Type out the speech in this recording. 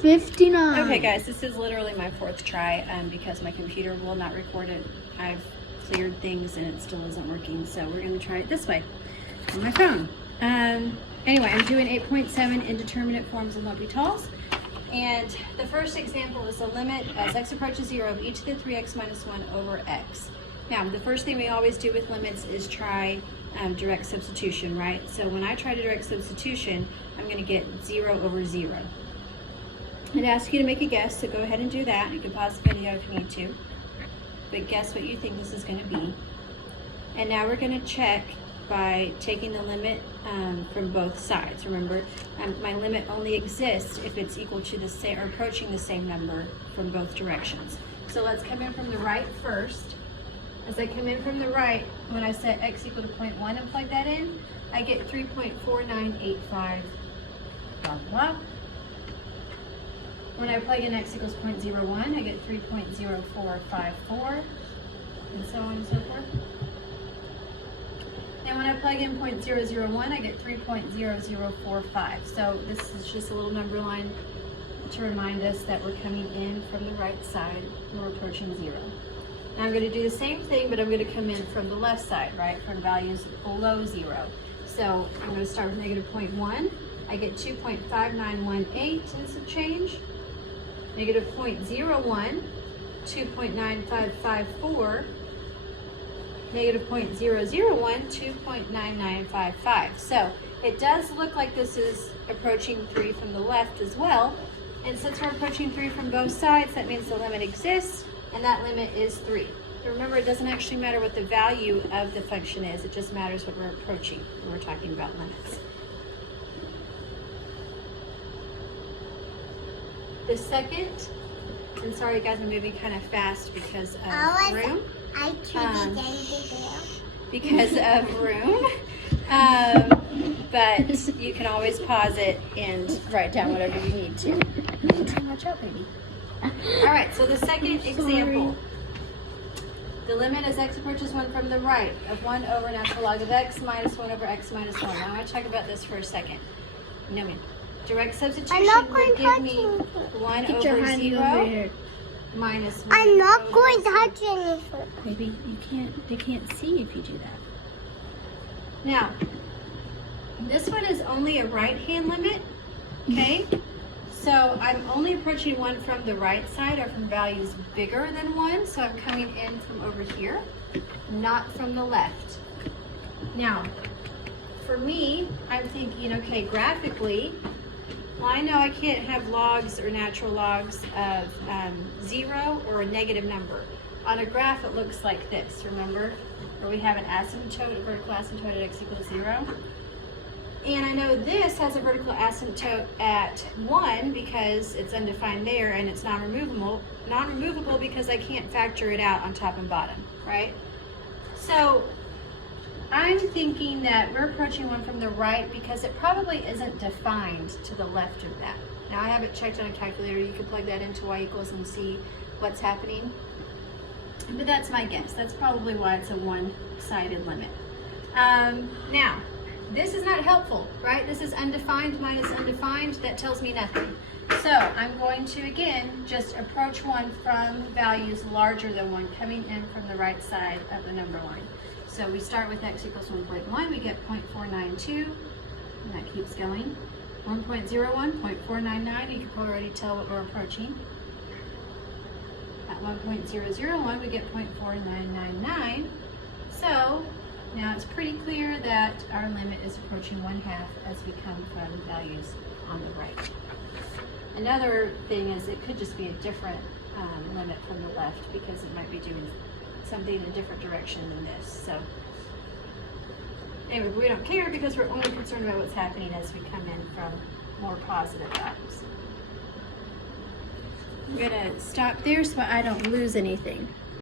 59. Okay guys, this is literally my fourth try because my computer will not record it. I've cleared things and it still isn't working, so we're going to try it this way on my phone. Anyway, I'm doing 8.7 indeterminate forms of L'Hopital's, and the first example is the limit as x approaches 0 of e to the 3x minus 1 over x. Now, the first thing we always do with limits is try direct substitution, right? So when I try to direct substitution, I'm going to get 0 over 0. I'd ask you to make a guess, so go ahead and do that. You can pause the video if you need to. But guess what you think this is going to be. And now we're going to check by taking the limit from both sides. Remember, my limit only exists if it's equal to the same or approaching the same number from both directions. So let's come in from the right first. As I come in from the right, when I set x equal to 0.1 and plug that in, I get 3.4985, blah, blah. When I plug in x equals 0.01, I get 3.0454, and so on and so forth. And when I plug in 0.001, I get 3.0045. So this is just a little number line to remind us that we're coming in from the right side, we're approaching 0. Now I'm going to do the same thing, but I'm going to come in from the left side, right, from values below 0. So I'm going to start with negative 0.1. I get 2.5918 and some change. Negative 0.01, 2.9554. Negative 0.001, 2.9955. So it does look like this is approaching 3 from the left as well. And since we're approaching 3 from both sides, that means the limit exists, and that limit is 3. But remember, it doesn't actually matter what the value of the function is. It just matters what we're approaching when we're talking about limits. The second, and sorry guys, I'm moving kind of fast because of room. Because of room. But you can always pause it and write down whatever you need to. Watch out, baby. All right, so the second example. The limit as x approaches 1 from the right of 1 over natural log of x minus 1 over x minus 1. Now I want to talk about this for a second. No, ma'am. Direct substitution would give me 1 over 0 minus 1. I'm not going to touch anything. Baby, they can't see if you do that. Now, this one is only a right-hand limit, okay? So I'm only approaching 1 from the right side or from values bigger than 1. So I'm coming in from over here, not from the left. Now, for me, I'm thinking, okay, graphically, well, I know I can't have logs or natural logs of 0 or a negative number. On a graph, it looks like this, remember? Where we have an asymptote, a vertical asymptote at x equals 0. And I know this has a vertical asymptote at 1 because it's undefined there, and it's non-removable because I can't factor it out on top and bottom, right? So I'm thinking that we're approaching 1 from the right because it probably isn't defined to the left of that. Now I have it checked on a calculator. You can plug that into y equals and see what's happening. But that's my guess. That's probably why it's a one-sided limit. Now, this is not helpful, right? This is undefined minus undefined. That tells me nothing. So I'm going to, again, just approach 1 from values larger than 1, coming in from the right side of the number line. So we start with x equals 1.1. We get 0.492, and that keeps going. 1.01, 0.499. You can already tell what we're approaching. At 1.001, we get 0.4999. So now it's pretty clear that our limit is approaching 1/2 as we come from values on the right. Another thing is it could just be a different limit from the left because it might be doing something in a different direction than this. So anyway, we don't care because we're only concerned about what's happening as we come in from more positive values. I'm gonna stop there so I don't lose anything.